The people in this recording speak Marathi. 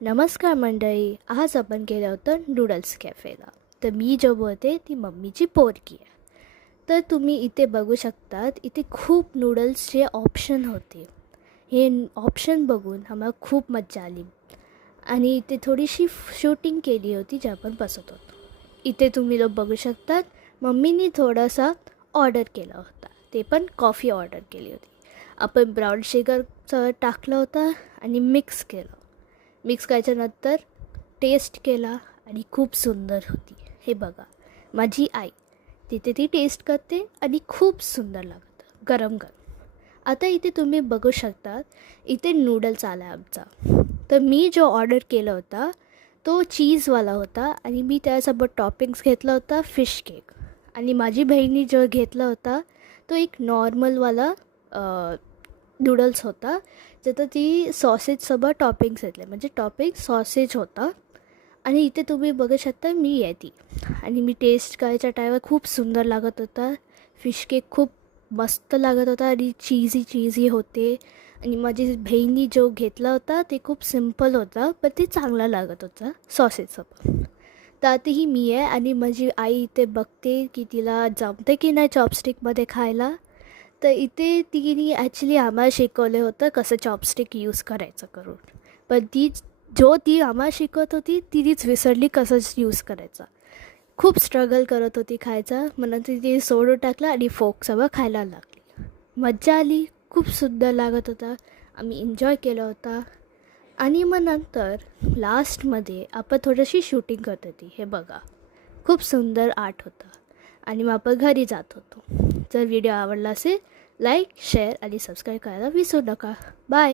नमस्कार मंडळी. आज आपण गेलो होतो नूडल्स कॅफेला. तर मी जो बोलते ती मम्मीची पोरगी आहे. तर तुम्ही इथे बघू शकतात, इथे खूप नूडल्सचे ऑप्शन होते. हे ऑप्शन बघून आम्हाला खूप मजा आली आणि इथे थोडीशी शूटिंग केली होती जे आपण बसत होतो. इथे तुम्ही लोक बघू शकतात, मम्मीनी थोडासा ऑर्डर केला होता. ते पण कॉफी ऑर्डर केली होती. आपण ब्राऊन शुगरचं टाकलं होतं आणि मिक्स केलं. मिक्स करायच्यानंतर टेस्ट केला आणि खूप सुंदर होती. हे बघा, माझी आई तिथे ती टेस्ट करते आणि खूप सुंदर लागतं गरम गरम. आता इथे तुम्ही बघू शकता, इथे नूडल्स आला आहे आमचा. तर मी जो ऑर्डर केला होता तो चीजवाला होता आणि मी त्यासोबत टॉपिंग्स घेतला होता फिश केक. आणि माझी बहिणी जो घेतला होता तो एक नॉर्मलवाला नूडल्स होता, जिथं ती सॉसेजसोबत टॉपिंग्स घेतले, म्हणजे टॉपिंग सॉसेज होता. आणि इथे तुम्ही बघू शकता मी आहे ती. आणि मी टेस्ट करायच्या टायमाला खूप सुंदर लागत होता. फिश केक खूप मस्त लागत होता आणि चीझी होते. आणि माझी बहिणी जो घेतला होता ते खूप सिम्पल होता, पण ते चांगला लागत होता सॉसेजसोबत. तर आताही मी आहे आणि माझी आई इथे बघते की तिला जमते की नाही चॉपस्टिकमध्ये खायला. तर इथे तिने ॲक्च्युली आम्हाला शिकवलं होतं कसं चॉपस्टिक यूज करायचं करून. पण ती आम्हाला शिकवत होती तिनेच विसरली कसं यूज करायचा. खूप स्ट्रगल करत होती खायचा, मग नंतर तिने सोडून टाकला आणि फोकसोबत खायला लागली. मज्जा आली, खूप सुंदर लागत होता, आम्ही एन्जॉय केला होता. आणि मग नंतर लास्टमध्ये आपण थोडीशी शूटिंग करत होती. हे बघा, खूप सुंदर आर्ट होता आणि मग आपण घरी जात होतो. जर व्हिडिओ आवडला असेल, लाईक शेअर आणि सबस्क्राईब करायला विसरू नका. बाय.